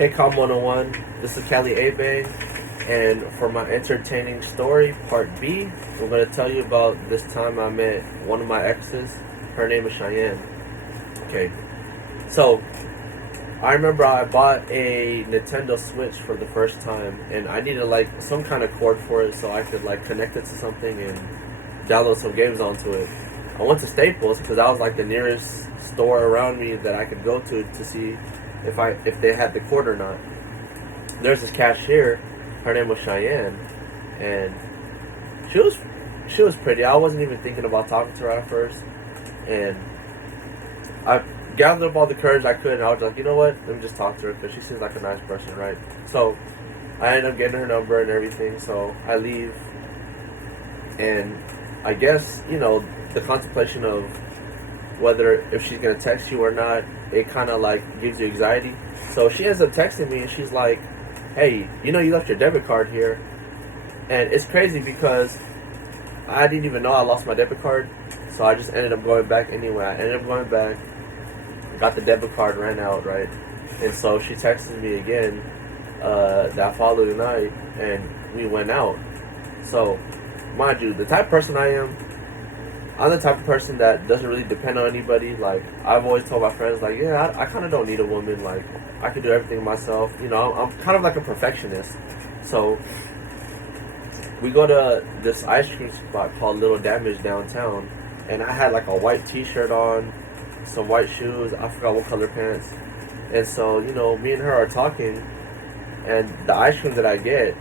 Hey, COMM 101, this is Kelly Abang, and for my entertaining story, part B, I'm going to tell you about this time I met one of my exes. Her name is Cheyenne. Okay, so I remember I bought a Nintendo Switch for the first time, and I needed like some kind of cord for it so I could like connect it to something and download some games onto it. I went to Staples because that was like the nearest store around me that I could go to see if they had the cord or not. There's this cashier, her name was Cheyenne, and she was pretty. I wasn't even thinking about talking to her at first, and I gathered up all the courage I could, and I was like, you know what? Let me just talk to her because she seems like a nice person, right? So I ended up getting her number and everything. So I leave, and I guess the contemplation of whether if she's gonna text you or not, it kind of like gives you anxiety. So she ends up texting me, and she's like, hey, you left your debit card here. And it's crazy because I didn't even know I lost my debit card, so I just ended up going back anyway. I ended up going back, got the debit card, ran out, right? And so she texted me again that following night, and we went out. So mind you, the type of person I am, I'm the type of person that doesn't really depend on anybody. Like, I've always told my friends, like, yeah, I kind of don't need a woman. Like, I can do everything myself. I'm kind of like a perfectionist. So we go to this ice cream spot called Little Damage downtown, and I had like a white t-shirt on, some white shoes, I forgot what color pants. And so, me and her are talking, and the ice cream that I get,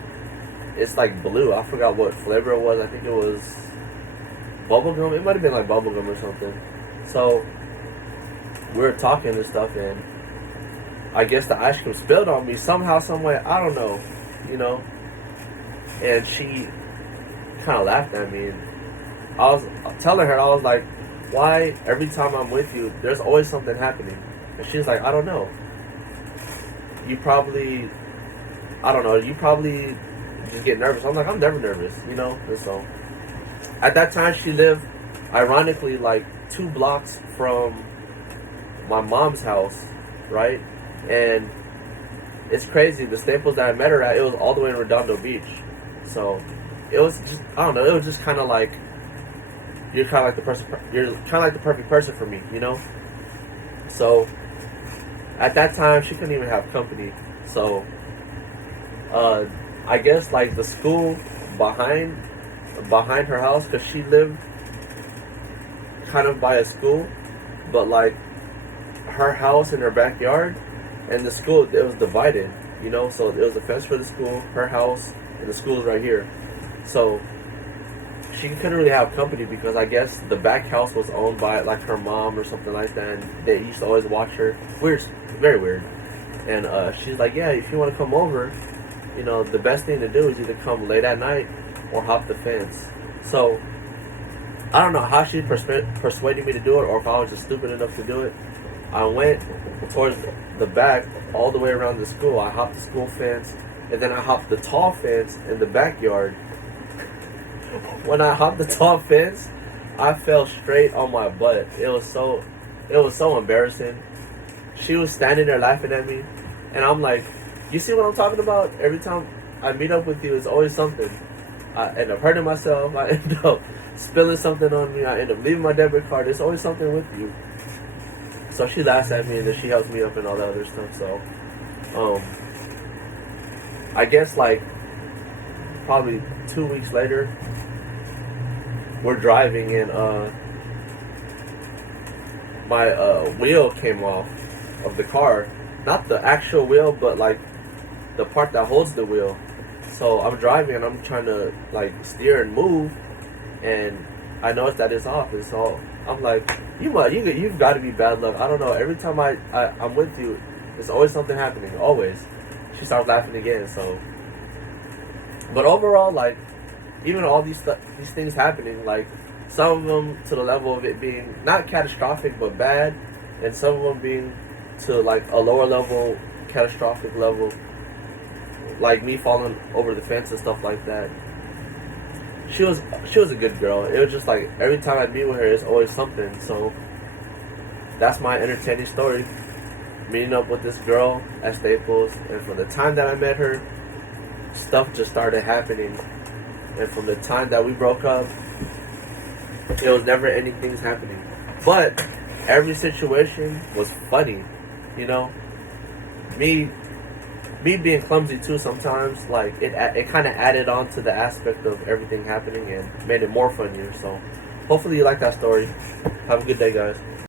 it's like blue. I forgot what flavor it was. I think it was bubblegum. It might have been like bubblegum or something. So we were talking and stuff, and I guess the ice cream spilled on me somehow, some way. I don't know, And she kind of laughed at me. And I was telling her, I was like, why every time I'm with you, there's always something happening? And she's like, I don't know. You probably just get nervous. I'm like, I'm never nervous, And so at that time, she lived, ironically, like 2 blocks from my mom's house, right? And it's crazy. The Staples that I met her at, it was all the way in Redondo Beach. So it was just, I don't know. It was just kind of like you're kind of like the perfect person for me, So at that time, she couldn't even have company. So I guess like the school behind her house, because she lived kind of by a school, but like her house in her backyard and the school, it was divided, so it was a fence for the school, her house, and the school's right here. So she couldn't really have company because I guess the back house was owned by like her mom or something like that, and they used to always watch her. Weird, very weird. And she's like, yeah, if you want to come over, the best thing to do is either come late at night or hop the fence. So I don't know how she persuaded me to do it, or if I was just stupid enough to do it. I went towards the back all the way around the school. I hopped the school fence, and then I hopped the tall fence in the backyard. When I hopped the tall fence, I fell straight on my butt. It was so embarrassing. She was standing there laughing at me, and I'm like, you see what I'm talking about? Every time I meet up with you, it's always something. I end up hurting myself. I end up spilling something on me. I end up leaving my debit card. There's always something with you. So she laughs at me, and then she helps me up and all that other stuff. So I guess like probably 2 weeks later, we're driving, and my wheel came off of the car. Not the actual wheel, but like the part that holds the wheel. So I'm driving, and I'm trying to like steer and move, and I noticed that it's off. And so I'm like, you've got to be bad luck. I don't know. Every time I'm with you, there's always something happening. Always. She starts laughing again. So, but overall, like, even all these things happening, like some of them to the level of it being not catastrophic but bad, and some of them being to like a lower level, catastrophic level, like me falling over the fence and stuff like that. She was a good girl. It was just like every time I meet with her, it's always something. So that's my entertaining story. meeting up with this girl at Staples, and from the time that I met her, stuff just started happening. And from the time that we broke up, it was never anything's happening. But every situation was funny, you know. Me being clumsy too sometimes, like it kind of added on to the aspect of everything happening and made it more funnier. So hopefully you like that story. Have a good day, guys.